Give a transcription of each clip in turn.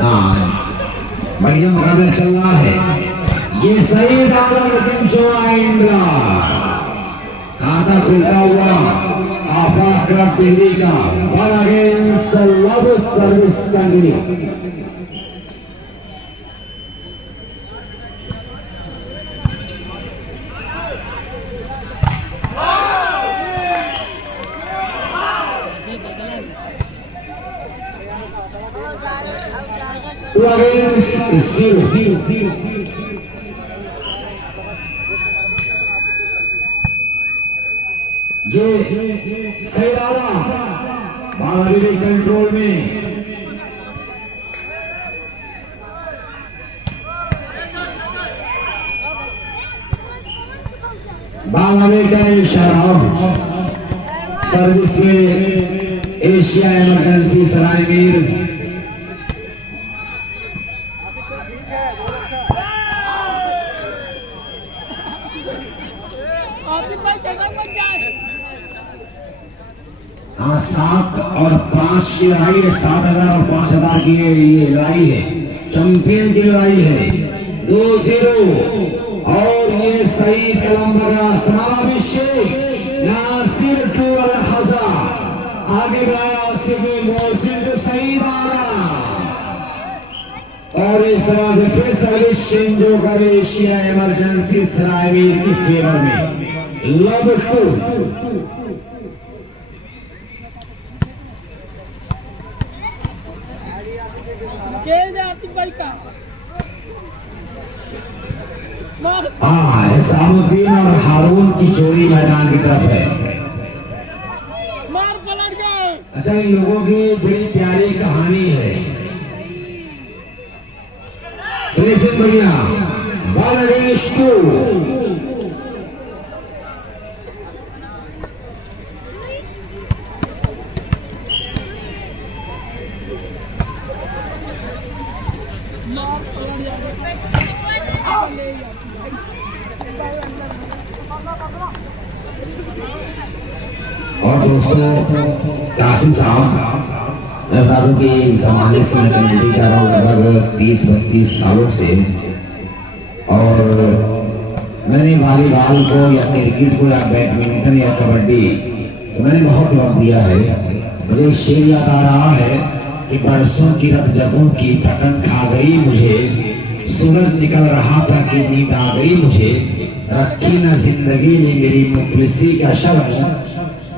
हाँ बढ़िया मुकाबला चल रहा है। ये सईद आलम इंद्रा खाता खुलता हुआ आफाक क्लब दिल्ली का बॉल अगेंस्ट लव सर्विस कंगनी। ये सईद आलम बालाजी कंट्रोल में बालाजी सर्विस में एशिया इमरजेंसी सरायमीर हाँ 7 और 5 की लड़ाई है। 7,000 और 5,000 की ये लड़ाई है, चैंपियन की लड़ाई है। 2-0 और ये सही कलम्बरा समाभिषेक नासिर टू अल-हज़ा आगे बढ़ाया सिर्फ मोहसिन जो सही दारा और इस तरह से फिर सर्विस चेंज होकर एशिया इमरजेंसी सरायवीर की फेवर में लव टू सामुद्दीन और हारून की जोड़ी मैदान की तरफ है। अच्छा इन लोगों की बड़ी प्यारी कहानी है। बढ़िया बॉल अगेंस्ट टू और दोस्तों कासिम साहब बता दूं कि जमाने से मैं कमेटी कर रहा हूँ लगभग 30-32 सालों से और मैंने वॉलीबॉल को या क्रिकेट को या बैडमिंटन या कबड्डी तो मैंने बहुत वक्त दिया है। मुझे शेर याद आ रहा है कि बरसों की रकजगों की थकन खा गई मुझे, सूरज निकल रहा था कि नींद आ गई मुझे, रखी न जिंदगी ने मेरी मुफलिसी का शब्द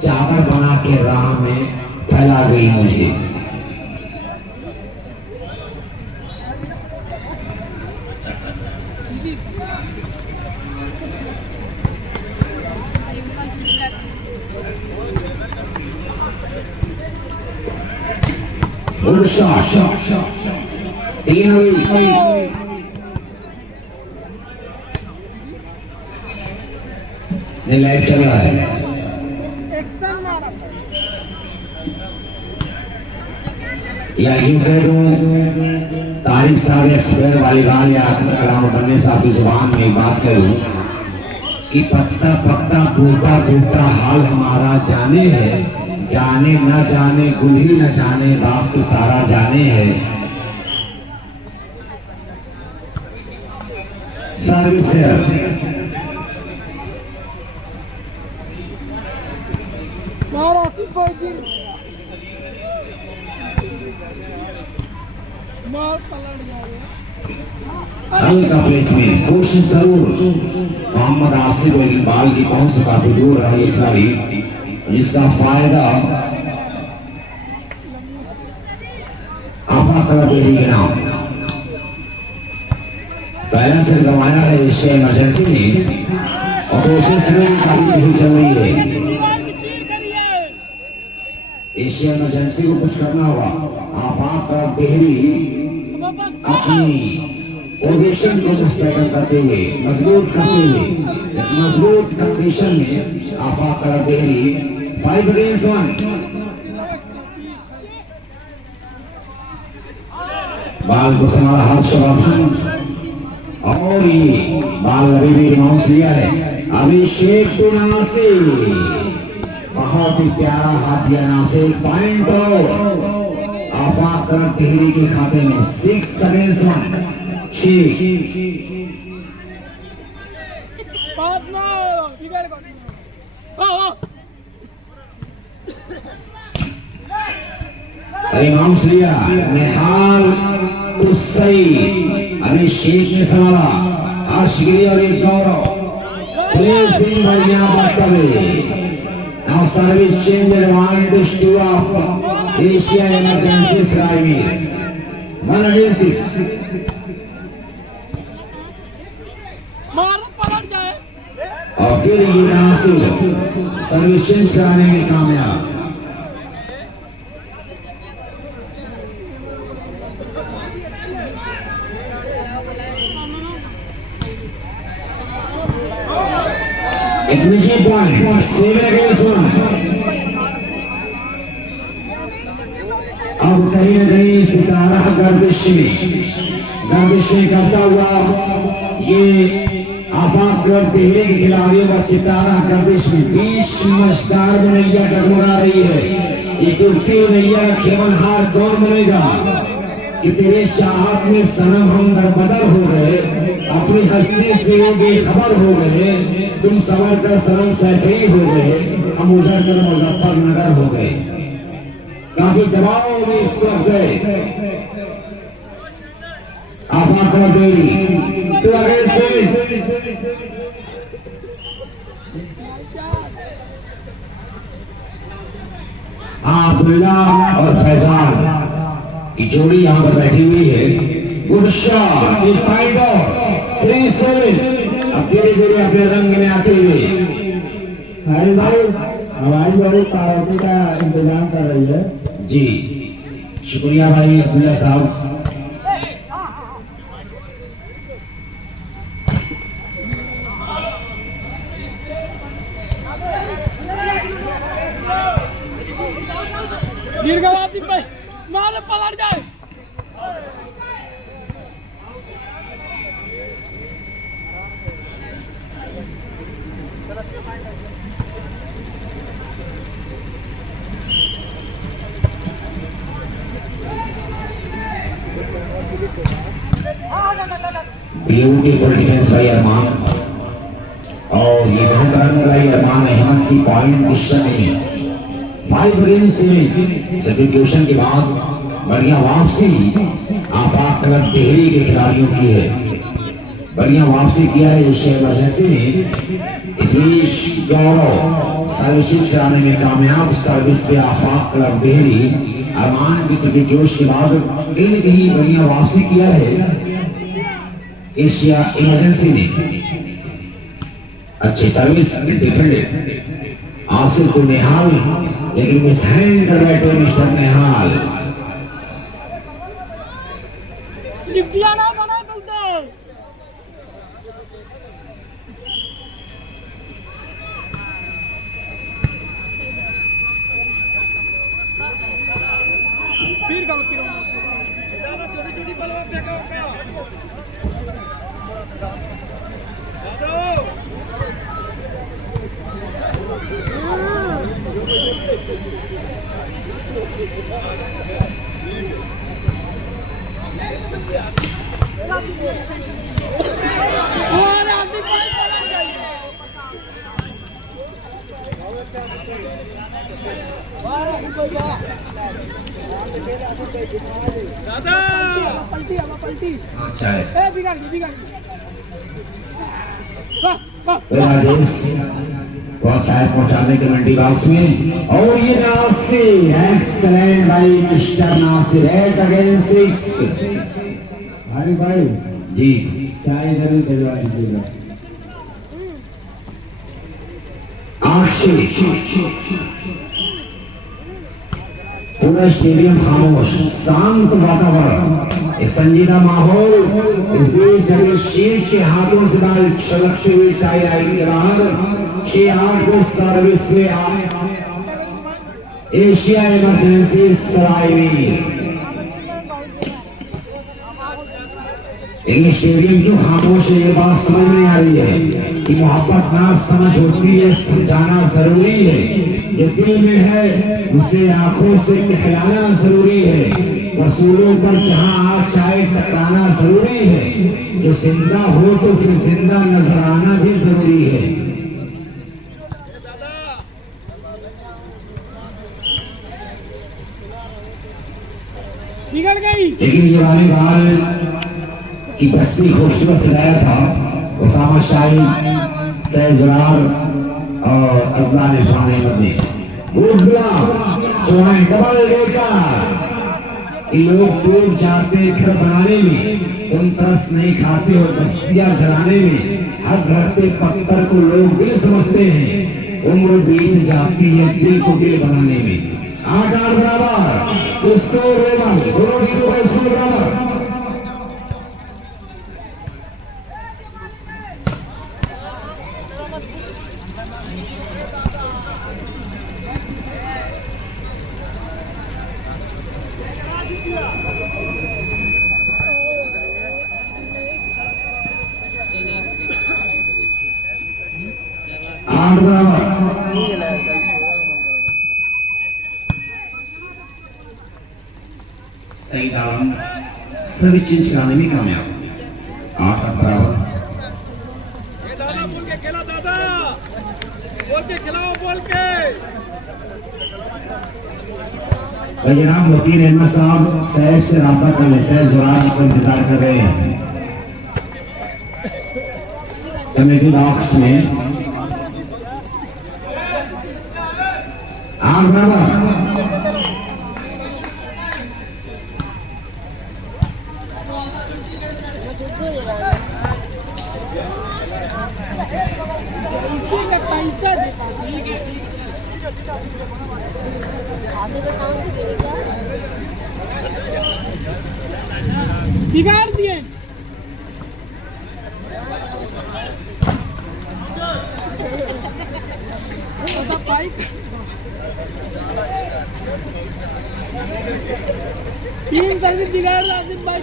चादर बना के राह में फैला गई मुझे। लाइव चल रहा है। या यूं कह दूं तारिक साहब एक्सपर्ट वॉलीबॉल या कलाम बनने साहब की जुबान में बात करूं कि पत्ता पत्ता बूटा बूटा हाल हमारा जाने है, जाने न जाने गुल ही न जाने बाप तो सारा जाने है। सर्विस हल्का प्लेसमेंट कोशिश जरूर मोहम्मद आसिफ और इकबाल की पहुंच से काफी दूर रहा ये खिलाड़ी, जिसका फायदा आफाक क्लब दिल्ली के नाम पहला से गंवाया है एशिया इमरजेंसी ने और कोशिश में काफी भी चल रही है। एशिया इमरजेंसी को कुछ करना होगा। आफाक क्लब दिल्ली अपनी पोजीशन को स्ट्रगल करते हुए मजबूत करते हुए मजबूत कंडीशन में आफाक क्लब दिल्ली 5 against 1 बाल को संभाला हर्षवर्धन और ये बाल अभी भी अनाउंस लिया है अभिषेक गुनासी बहुत ही प्यारा हाथ दिया नासिर, पॉइंट आफाक टिहरी के खाते में 6 अगेंस्ट 1। 6 इमाम लिया निहाल उसई अभी शेख ने संभाला, आशिकी और एक गौरव प्लेसिंग बढ़िया बात now service change advantage to of Asia Emergency Sraimir 1 against 6 और फिर ये नासिर सर्विस चेंज कराने में कामयाब। एक निजी पॉइंट 7 against 1। अब कहीं न कहीं सितारा गर्दिश में करता हुआ ये आफाक क्लब टिहरी के खिलाड़ियों का सितारा गर्दिश में 20 मस्तार में नैया डगमगा रही है। इस टूटती नैया का खेवनहार कौन बनेगा कि तेरे चाहत में सनम हम दरबदर हो गए, अपनी हस्ती से वो बेखबर हो गए, तुम सवर कर सनम सैफी हो गए, हम उजड़ कर मुजफ्फरनगर हो गए। काफी दबाव में इस वक्त गए आफाक क्लब टिहरी तो आगे से अब्दुल्ला और फैजान की जोड़ी यहाँ पर बैठी हुई है। गुड शॉट, 3-7 अब धीरे धीरे अपने रंग में आते हुए भाई हमारी बड़ी पार्टी का इंतजाम कर रही है जी। शुक्रिया भाई अब्दुल्ला साहब। मारे पलट जाए ब्यूटीफुल डिफेंस भाई अरमान और ये बहुत रंग भाई अरमान अहमद की पॉइंट निश्चित नहीं है। 5 गेंद से सब्स्टिट्यूशन के बाद बढ़िया वापसी आफाक क्लब टिहरी के खिलाड़ियों की है। बढ़िया वापसी किया है एशिया इमरजेंसी ने। इस बीच गौरव सर्विस कराने में कामयाब, सर्विस पे आफाक क्लब टिहरी अरमान की सब्स्टिट्यूशन के बाद कहीं न कहीं बढ़िया वापसी किया है एशिया इमरजेंसी ने। अच्छी सर्विस डिफेंड आसिफ को निहाल, लेकिन मिस हैंड कर बैठे मिस्टर निहाल। ना बना तुमसे फिर का छोटी छोटी बलवा फेंका दादा पलटी पलटी अच्छा है बिगाड़ पहुंचाने के मंडी बॉक्स में और ये नासिर एक्सीलेंट भाई मिस्टर नासिर 8 against 6। भाई जी चाय जरूर भिजवा दीजिएगा। पूरा स्टेडियम खामोश, शांत वातावरण, एक संजीदा माहौल। इस बीच अभी शेख के हाथों से बाल छलकते हुए टाई आएगी बाहर। 6-8 को सर्विस में एशिया इमरजेंसी सरायवीर लेकिन स्टेडियम क्यों खामोश है, ये बात समझ नहीं आ रही है कि मोहब्बत ना समझ होती है, समझाना जरूरी है। जो दिल में है उसे आंखों से कहलाना जरूरी है। रसूलों पर जहां आग चाहे टकराना जरूरी है। जो जिंदा हो तो फिर जिंदा नजर आना भी जरूरी है। बिगड़ गई। लेकिन ये वॉलीबॉल की बस्ती खूबसूरत सजाया था उसामा शाही, सैद जुलार और अजलान इरफान अहमद ने। डबल लोग टूट जाते घर बनाने में, तुम तरस नहीं खाते और बस्तियां जलाने में। हर घर पे पत्थर को लोग दिल समझते हैं, उम्र बीत जाती है दिल को दिल बनाने में। आकार बराबर इसको रेवन दोनों टीमों का स्कोर बराबर। आठ बराबर। सही दाम सभी चीज कराने में कामयाब। 8 बराबर। ये दादा बोल के खेला, दादा बोल के खिलाओ, बोल के। जनाब वकील अहमद साहब सैफ से राब्ता कर ले, सैफ जुलार को इंतजार कर रहे हैं कमेटी बॉक्स में। 8 बराबर। बिगाड़ दिए। तीन सर्विस बिगाड़ रहा है भाई।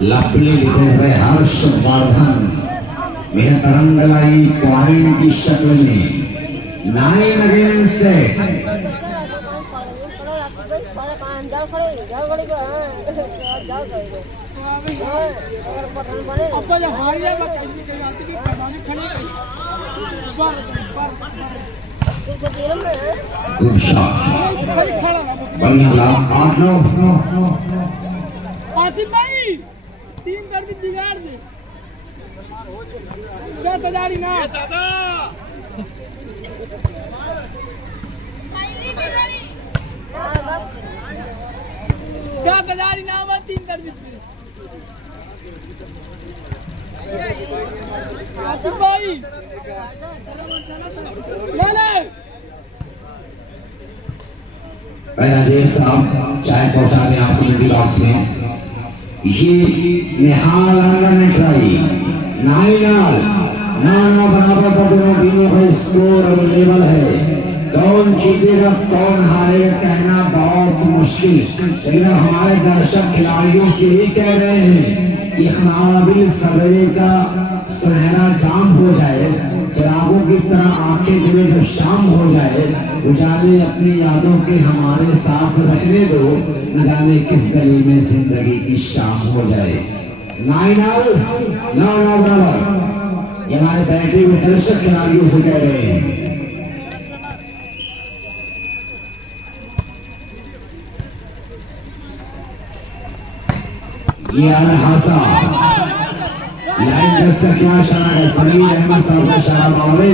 लपले लिखे हर्षवर्धन मेरा तरंग लाई पॉइंट की शक्ल में। 9 अगेंस्ट आसिफ भाई 3 सर्विस बिगाड़ दे। तैयारी ना दादा। क्या तैयारी ना हुआ 3 सर्विस आसिफ भाई ले ले। राजेश साहब चाय पहुंचा दें आपको कमेटी बॉक्स में। ये निहाल ने ट्राई 9 बराबर पर दोनों टीमों का स्कोर अवेलेबल है। कौन जीतेगा कौन हारेगा कहना बहुत मुश्किल, लेकिन हमारे दर्शक खिलाड़ियों से ही कह रहे हैं कि हमारा भी सवेरे का सुनहरा जाम हो जाए, चिरागों की तरह आंखें जले जब शाम हो जाए, उजाले अपनी यादों के हमारे साथ रहने दो, न जाने किस गली में जिंदगी की शाम हो जाए। 9 बराबर ये हमारे बैटरी में दर्शक खिलाड़ियों से कह रहे हैं। ये हासा लाइन दस का क्या इशारा है, सलीम अहमद साहब का इशारा बावरे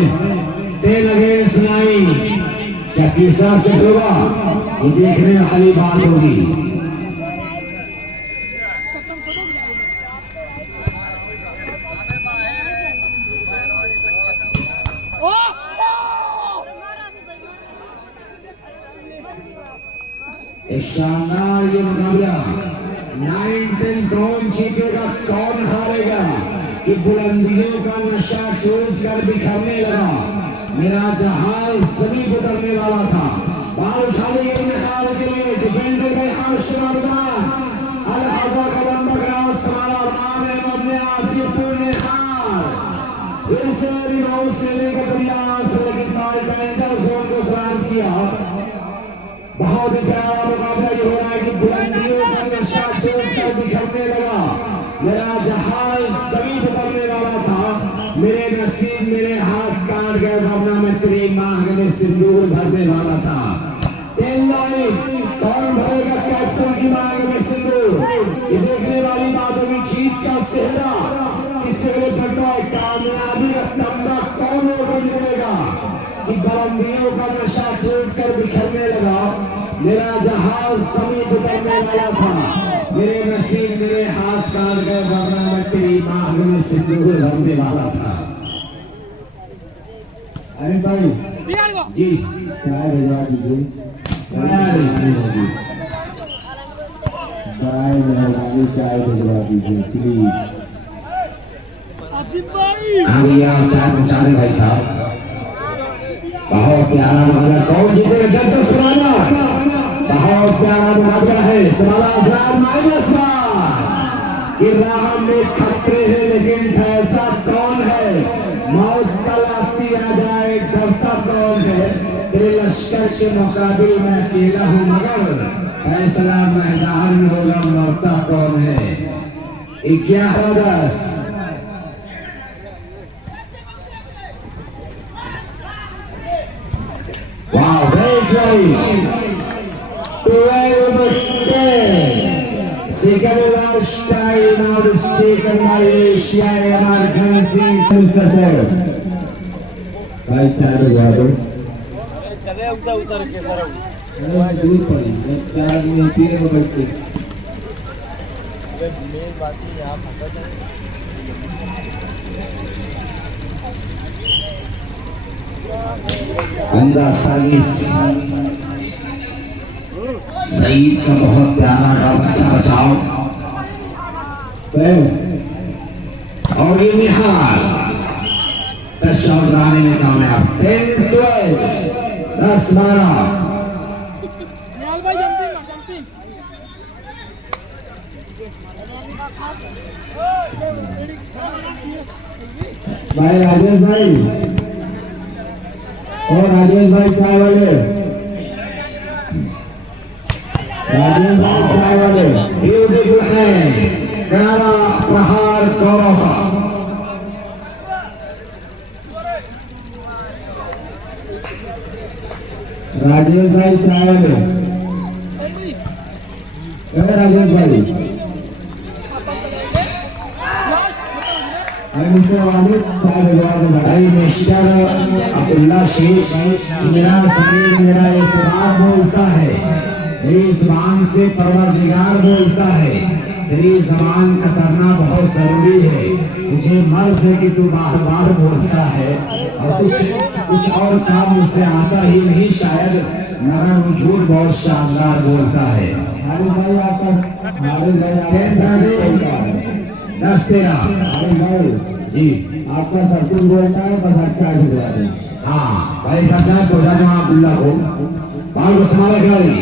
10 अगेंस्ट 9। क्या तीसरा से होगा ये देखने वाली बात होगी। शानदार ये मुकाबला 9-10 कौन जीतेगा कौन हारेगा कि बुलंदियों का नशा टूट कर बिखरने लगा। मेरा जहाज जमीन को करने वाला था, बाल उछाली गई निहाल के लिए डिफेंडर गए हाशिम रमजान अल हज़र का लंबा क्रॉस समारा नाम अहमद ने आसिफुर निहाल फिर से रिबाउंड लेने का प्रयास लेकिन बॉल का इंटर जोन को सलाम किया। बहुत ही प्यारा मुकाबला ये हो रहा है कि बुलंदियों का नशा चोट कर बिखरने लगा। मेरा जहाज जमीन पर उतरने वाला था, मेरे नसीब मेरे हाथ काट गए वरना मैं तेरी मांग में सिंदूर भरने वाला था। तेल लाइन कौन भरेगा कैप्टन की मांग में सिंदूर? ये देखने वाली बात होगी जीत का सेहरा किससे भरता है, कामयाबी का तमगा कौन होकर निकलेगा कि बुलंदियों का नशा टूट कर बिखरने लगा। मेरा जहाज जमीन पर उतरने वाला था, मेरे नसीब मेरे हाथ काट गए वरना मैं तेरी मांग में सिंदूर भरने वाला था। अरे भाई जी चाय भिजवा दीजिए। चाय मेहरबानी चाय भिजवा दीजिए प्लीज। आगे आप चाय पहुंचा रहे भाई साहब। बहुत प्यारा मुकाबला, कौन जीतेगा? 10 समाना, बहुत प्यारा मुकाबला है। समाना कि राह में खतरे हैं लेकिन ठहरता कौन है? मौत का लाठी आ जाए डरता कौन है? तेरे लश्कर के मुकाबले में अकेला हूँ मगर फैसला मैदान में होगा मरता कौन है? 11-10 Wow, very great. 12-10. Second last time out is taken by Asia Emergency Center. भाई चाय भिजवा दो। चले उतर के सर अरे दूर पड़ी चाय नहीं पीने को बैठते। मेन बात ही यहाँ फंसा है। अंदर सर्विस सईद का बहुत प्यारा और अच्छा बचाव और ये निहाल टचडाउन कराने में कामयाब। 10-12 भाई राजेश भाई और राजेश भाई चाय वाले, राजेश भाई चाय वाले ब्यूटीफुल है प्यारा प्रहार गौरव का। राजेश भाई चाय वाले, राजेश भाई भाई मिस्टर अब्दुल्ला शेख मेरा समीर मेरा इकरार बोलता है, मेरी जुबान से परवरदिगार बोलता है, तेरी जबान का करना बहुत जरूरी है। मुझे मर्ज है कि तू बार बार बोलता है और कुछ और काम मुझसे आता ही नहीं शायद, मगर वो झूठ बहुत शानदार बोलता है। अरे भाई आपका 10-13 अरे भाई जी आपका सर्किल बोलता है बस अच्छा भिजवा दें। हाँ भाई साहब बोला जहाँ अब्दुल्ला को बाल को संभाला खिलाड़ी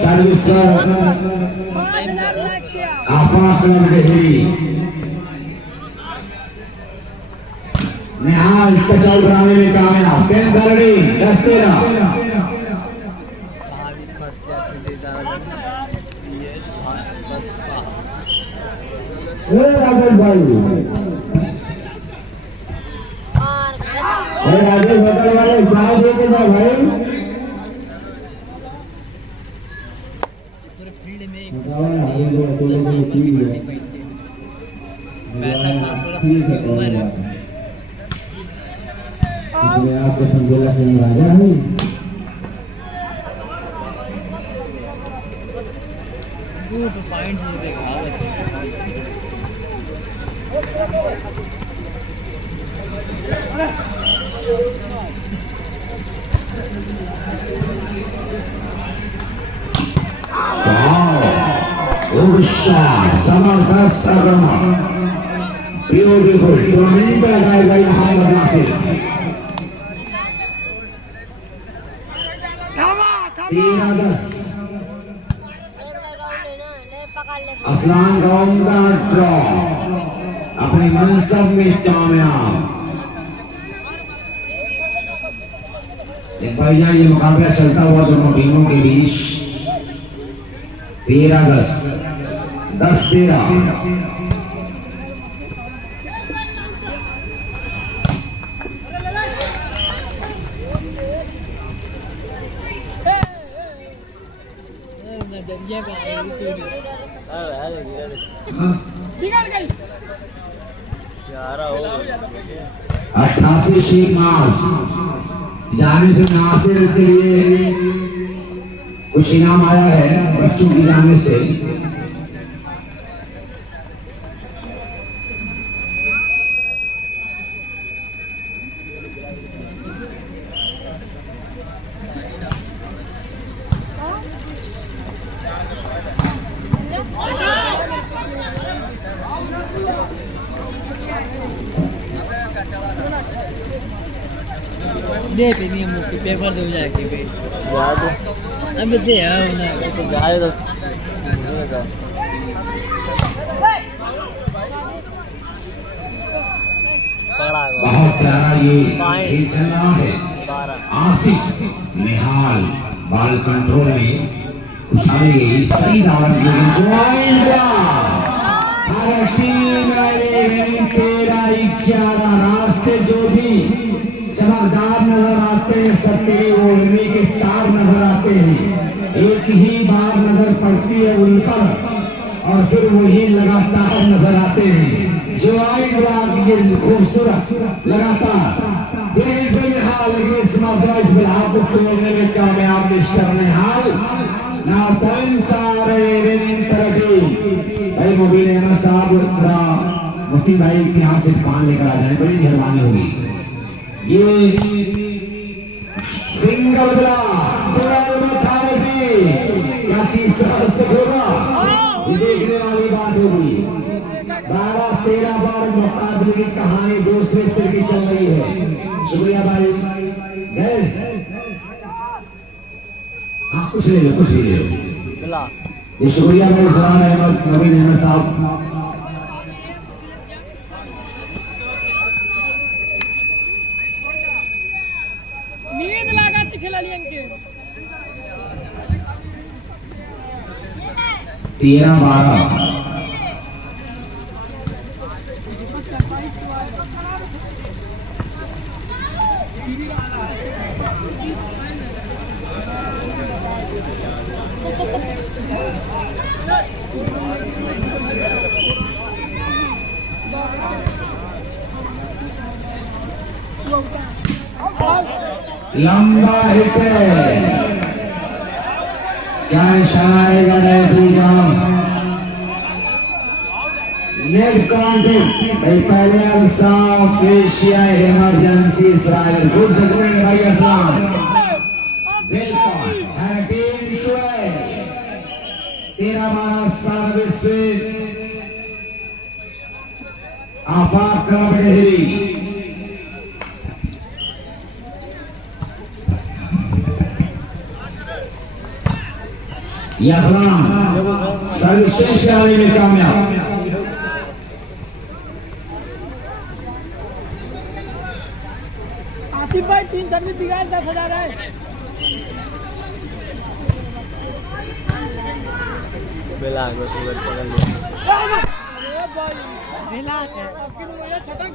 सर्विस आफाक निहाल टचआउट कराने में कामयाब। 10-13 राजेश भाई राजेश होटल वाले चाय देते ना भाई। आपको संजोला से राजा हूँ। पॉइंट जबरदस्त आक्रमण, ब्यूटीफुल टूर्नामेंट लगाएगा मोहम्मद नासिर। 13-10 असलान गांव का ड्रॉ अपने मनसब में कामयाब। एक बढ़िया ये मुकाबला चलता हुआ दोनों टीमों के बीच। 13-10 10-13 88 शेख मास जाने से नासिर के लिए कुछ इनाम आया है बच्चों की जाने से। दे पे नहीं मुझे पेपर दे जाके पे याद अब दे यार ना तो जाए तो बहुत प्यारा ये खेल चल रहा है। आसिफ निहाल बाल कंट्रोल में उछाली गई सही दावत लेकिन तेरा 11 रास्ते जो भी चमकदार नजर आते हैं सब तेरे ओढ़ने के तार नजर आते हैं। एक ही बार नजर पड़ती है उन पर और फिर वही लगातार नजर आते हैं। जो ये खूबसूरत लगातार बेनिहाल इस बिलाप को तोड़ने में कामयाब मिस्टर निहाल ना पॉइंट्स आ रहे भाई मुबीन अहमद साहब मुफ्ती भाई के यहाँ से पान लेकर आ जाए, बड़ी मेहरबानी होगी। ये सिंगल क्या तीसरा होगा देखने वाली बात होगी। 12-13 बार मुकाबले की कहानी दूसरे सिर की चल रही है। शुक्रिया भाई गए। हाँ कुछ ले लो कुछ ले लो। ये शुक्रिया भाई सलाम अहमद नवीन अहमद साहब। नींद लगा खिला लिए इनके 13-12 लंबा हिट क्या शायद नेट काउंटिंग भाई पहले अल्साफ Asia emergency Israel good judgment भाई असलाम वेलकम है टीम 13-12 सर्विस आफाक कबड्डी असलाम सर्वश्रेष्ठ कराने में कामयाब। आसिफ भाई 3 सर्विस बिगाड़ 10,000 है। बेला को पकड़ लिया। अरे भाई बेला है छटक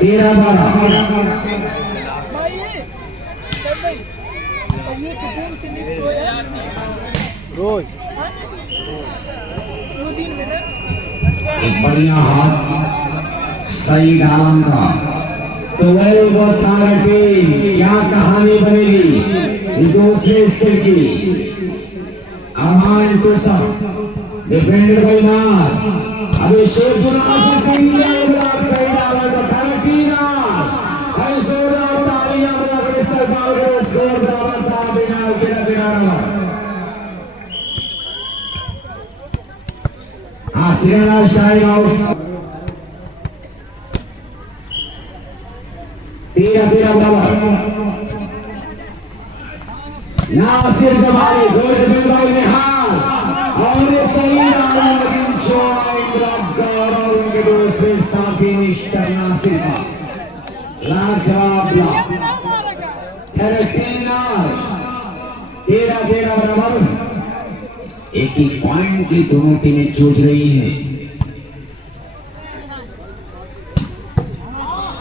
13-12 रोज एक बढ़िया हाथ सही आलम का 12 अथॉरिटी क्या कहानी बनेगी दूसरे सिर की। अमान को सब डिफेंडेड बाय नास अभिषेक जुनास सिंह सही आलम अथॉरिटी ना ऐसे तालियां नासिर टाइम आउट 13 बराबर नासिर जमाली गोल्ड मेडल निहाल और ये सही डाला लेकिन और उनके दूसरे साथी मिस्टर नासिर का लाजवाब ब्लॉक 13 बराबर एक ही पॉइंट की दोनों टीमें जूझ रही हैं।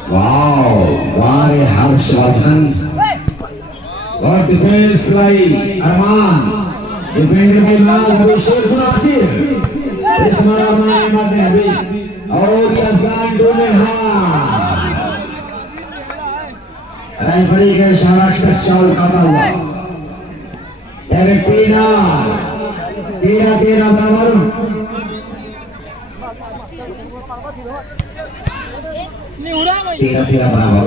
वाह हर्षवर्धन और डिफेंस भाई अरमान डिफेंडर भाई माल अभिषेक नासिर इस मामले में अभी और यजमान डोने रेफरी के इशारा टच आउट खाता हुआ 13 बराबर तेरह बराबर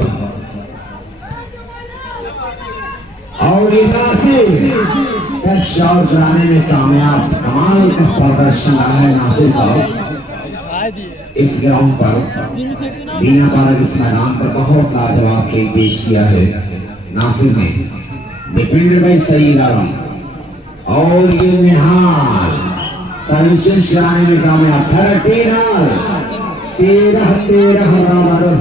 और नासिर शॉट चलाने में कामयाब कमाल का प्रदर्शन रहा है नासिर का इस ग्राउंड पर बीना पारक इस मैदान पर बहुत लाजवाब खेल पेश किया है नासिर ने डिफेंडर भाई सही डाला और ये निहाल सर्विसेज चलाने में कामयाब 13 बराबर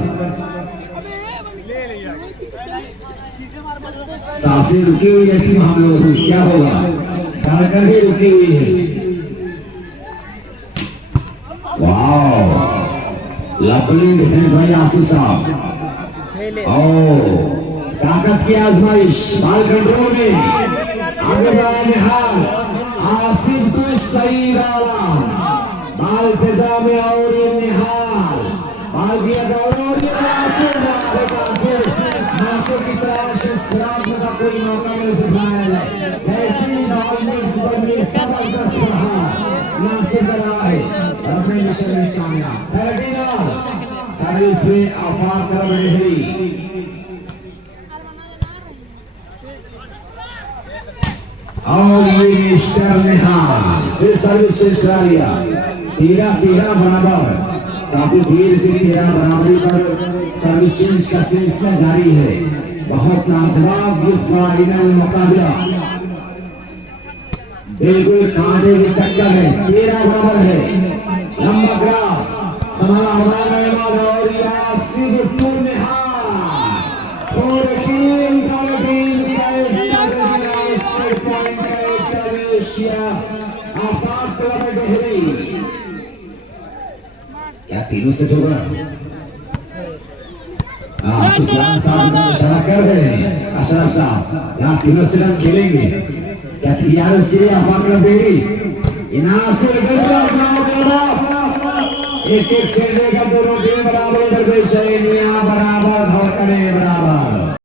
सांसें रुकी हुई है हम लोगों की क्या होगा धड़कन ही रुकी हुई है। वाह लवली डिफेंस भाई आसिफ साहब ताकत की आजमाइश बाल कंट्रोल में आगे बढ़ाया निहाल आसिफ तो सही डाला बाल फिजा में और ये निहाल बाल दिया और ये आसिफ की तलाश का कोई मौका मिल सकता है जैसी जबरदस्त रहा नासिर रहा है अपने मिशन में कामयाब सर्विस में आफार कर रही और ये मिस्टर निहाल फिर सर्विस से चला लिया 13 बराबर काफी देर से 13 बराबरी पर सर्विस चेंज का सिलसिला जारी है। बहुत लाजवाब ये फाइनल मुकाबला बिल्कुल कांटे की टक्कर है 13 बराबर है लंबा ग्रास समाना हुआ और यासिर क्या तीनों से होगा सुफियान साहब का इशारा कर रहे हैं अशरफ साहब यहाँ तीनों से रन खेलेंगे क्या तैयार उसके लिए आफाक बेरी नासिर एक से देगा दोनों